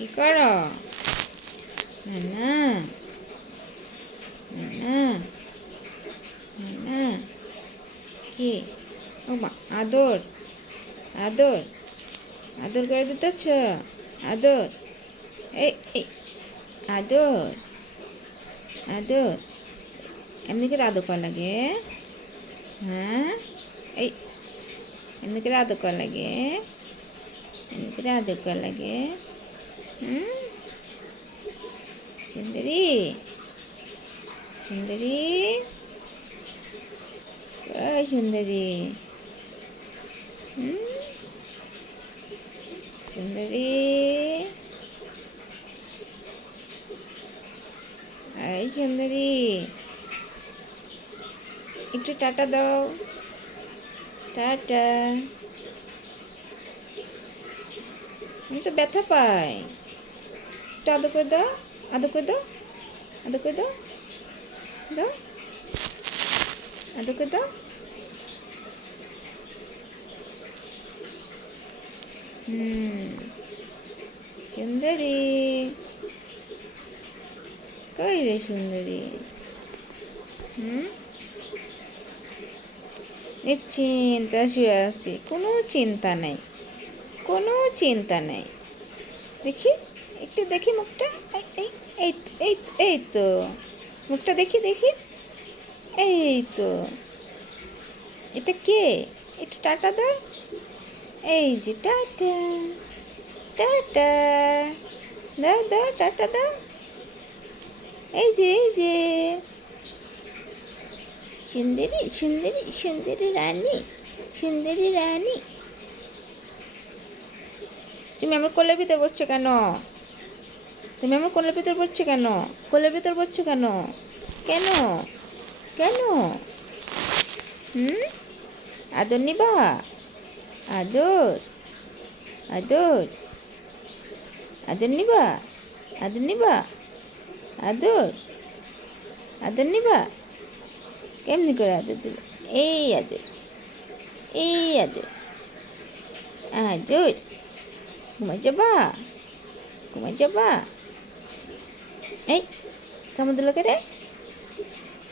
কি করো? না না না কি? ও মা, আদর আদর আদর করে দিতেছ? আদর, এই এই আদর আদর এমনি করে আদর করা লাগে? হ্যাঁ, এই এমনি করে আদর করা লাগে? এমনি করে আদর করা লাগে? হুম, সুন্দরী সুন্দরী, ওই সুন্দরী, হুম, সুন্দরী, এই সুন্দরী, একটু টাটা দাও, টাটা। আমি তো ব্যথা পাই, একটু আদর করে দাও, আদর করে দাও, আদর করে দাও, দাও, আদর করে দাও। সুন্দরী, কই রে সুন্দরী? নিশ্চিন্তা শুয়ে আছি, কোনো চিন্তা নেই, কোনো চিন্তা নেই। দেখি, একটু দেখি মুখটা, এই এই এই এই এই তো মুখটা দেখি দেখি, এই তো। এটা কে? একটু টাটা দাও, এই যে টাটা, টাটা দাও দাও, টাটা দাও, এই যে এই যে সুন্দরী সুন্দরী সুন্দরী রানী, সুন্দরী রানী। তুমি আমার কোলের ভিতর বসছো কেন? তুমি আমার কোলের ভিতর বসছো কেন? কোলের ভিতর বসছো কেন? কেন কেন? আদর নিবা? আদর আদর আদর নিবা? আদর নিবা? আদর আদর নিবা? কেমনি করে আদর দেব? এই আদর, এই আদর, আদর। ঘুমাই যাবা? ঘুমাই যাবা? এই কেমন দিল কেরে,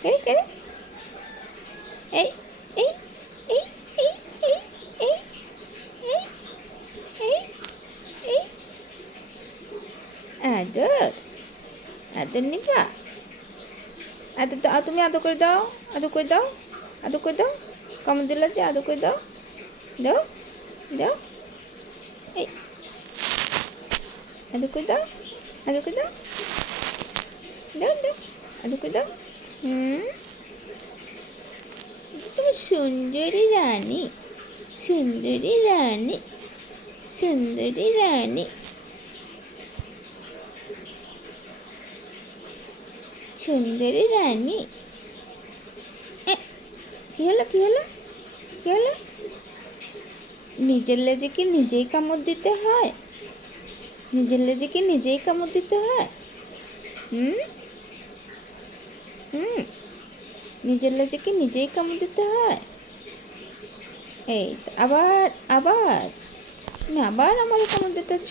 কেরে কেরে, এই এই এই এই এই এই এই এই এই আদর, আদর নিবা? আদর দাও, তুমি আদর করে দাও, আদর করে দাও, আদর করে দাও। কেমন দিল যে, আদর করে দাও, দাও দাও, এই আদর করে দাও, আদর করে দাও, দাও দাও, আদর করে দাও। তুমি সুন্দরী রানী, সুন্দরী রানী, সুন্দরী রানী, সুন্দরী রানী। কি হলো কি হলো কি হলো? নিজের লেজে কি নিজেই কামড় দিতে হয়? নিজের লেজে কি নিজেই কামড় দিতে হয়? নিজের লেজে কি নিজেই কামড় দিতে হয়? এই আবার আবার তুমি আবার আমার কামড় দিতেছ।